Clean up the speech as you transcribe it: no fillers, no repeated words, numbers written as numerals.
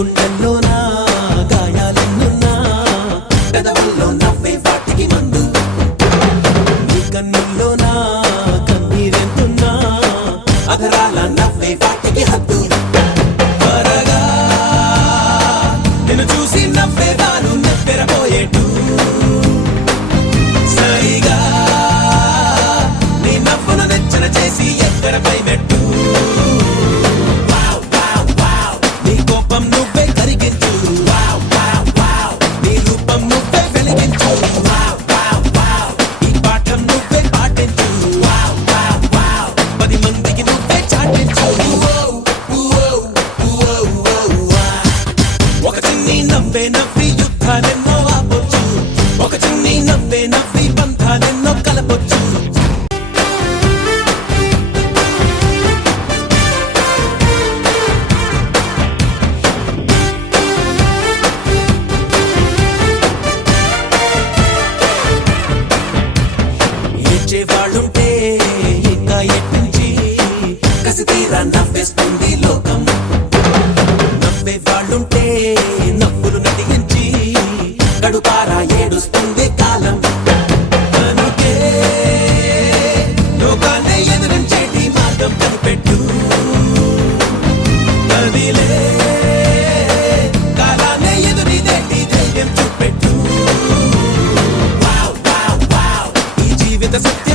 గుండెల్లోనా గాయాలెన్నున్నా పెదవుల్లో నవ్వే వాటికి మందు నీ కన్నుల్లోనా కన్నీరెంతున్నా అధరాల నవ్వే వాటికి హద్దు త్వరగా నిన్ను చూసి నవ్వేదాను నెప్పెరపోయేటు సరిగా నీ నవ్వును నెచ్చన చేసి ఎక్కడపై మెట్టు నీ కోపం నువ్వే కరిగించు నీ రూపం నువ్వే వెలిగించు ఈ పాఠం నువ్వే పాటించు 10 మందికి నువ్వే చాటించు ఒక చిన్ని నవ్వే నవ్వి యుద్ధాలెన్నో ఆపొచ్చు ఒక చిన్ని నవ్వే నవ్వి బంధాలెన్నో కలపొచ్చు ఏడ్చేవాళ్ళుంటే ఇంకా ఎట్టించి కసి తీరా నవ్వేస్తుంది లోకం నవ్వే వాళ్ళుంటే నవ్వులు నటించి గడుపారా ఏడుస్తుంది కాలం కనుకే లోకాన్ని ఎదురించేటి మార్గం కనిపెట్టు కదిలే కాలాన్ని ఎదురిదేటి ధైర్యం చూపెట్టు ఈ జీవిత సత్యం